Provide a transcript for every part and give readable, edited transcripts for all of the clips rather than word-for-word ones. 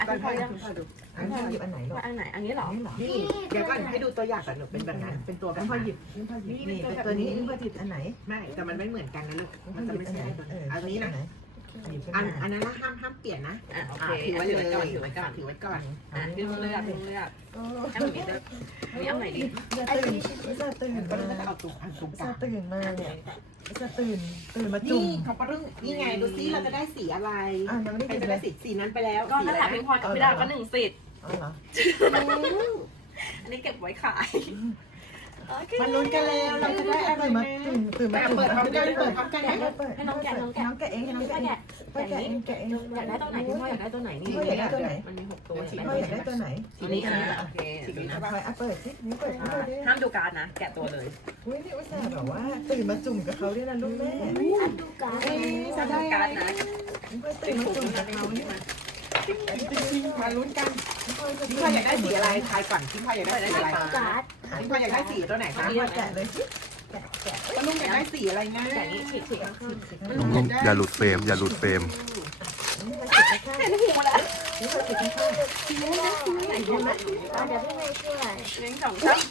คุณพ่อดูอันพ่อหยิบอันไหนลูกอันไหนอันนี้เหรอนี่เหรอนี่เดี๋ยวก่อนให้ดูตัวอย่างก่อนหนูเป็นแบบนั้นเป็นตัวแบอับนพ่อนั้นหยิบนี่เป็นตัวนี้อันพ่อหยิบอันไหนไม่แต่มันไม่เหมือนกันนะลูกมันจะไม่ใช่ตัวนี้อันนี้นะหยิบอันนั้นห้ามเปลี่ยนนะโอเคถือไว้เลยถือไว้ก่อนถือไว้ก่อนพี่ต้องเลือกพี่ต้องเลือกให้มันมีเลือกมีเอาไหนดีจะตื่นก็มาจะเอาตัวอันตรงกจะลางตื่นมาเนี่ยจะตื่นมาจุ่นี่มเขาปรึ้งนี่ไงดูซิเราจะได้สีอะไรยังไม่ใครได้จะเลได้ยสีนั้นไปแล้วก็ถ้าถามพี่พลอยกับพี่ดาวก็1 สิทธิ์อ๋อเหรออันนี้เก็บไว้ขายมาลุ้นกันแล้วเราจะได้อะไรตื่นมาเปิดพร้อมกันเปิดพร้อมกันนะให้น้องแกะน้องแกะน้องแกะเองให้น้องพี่พลแกะอยเองแกะแกะเองอยากได้ตัวไหนพี่พลอยอยากได้ตัวไหนนี่พ่ออยากได้ตัวไหนมันมี6 ตัวพ่ออยากได้ตัวไหนอันนี้โอเคพ่อเปิดสินี่เปิดให้ดิห้ามดูการ์ดนะ แกะตัวเลยอุ้ยนี่อุตส่าห์แบบว่าตื่นมาจุ่มกับเขาด้วยนะลูกแม่ดูการจะได้การ์ดนะตื่นมาจุ่มกับเขาเนี่ยมาลุ้นกันพี่พลอยอยากได้สีอะไรทายก่อนพี่พลอยอยากได้สีอะไรพี่พลอยอยากได้สีตัวไหนคะพ่อแกะเลยแกะก็ลุงอยากได้สีอะไรง่ายแกะนี้ฉีกข้างอย่าหลุดเฟรมอย่าหลุดเฟรมเห็นหูแล้วนี่เราติดข้างไหนดูไหมเดี๋ยวพี่เมย์ช่วย 1 2 3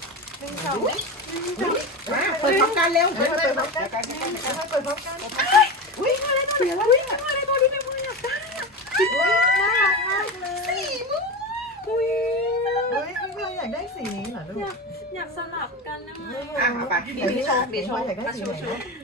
มาเปิดพร้อมกันเร็วเปิดพร้อมกันเปิดพร้อมกันอุ้ยอะไรตัวอะไรอะไรตัวที่ไม่พูดอยากได้น่ารักมากเลยสีมุ้งอุ้ยเฮ้ยพี่อยากได้สีนี้เหรอลูกอยากสลับกันนะอ่ะเอาไปดีโชว์พ่ออยากได้สีไหน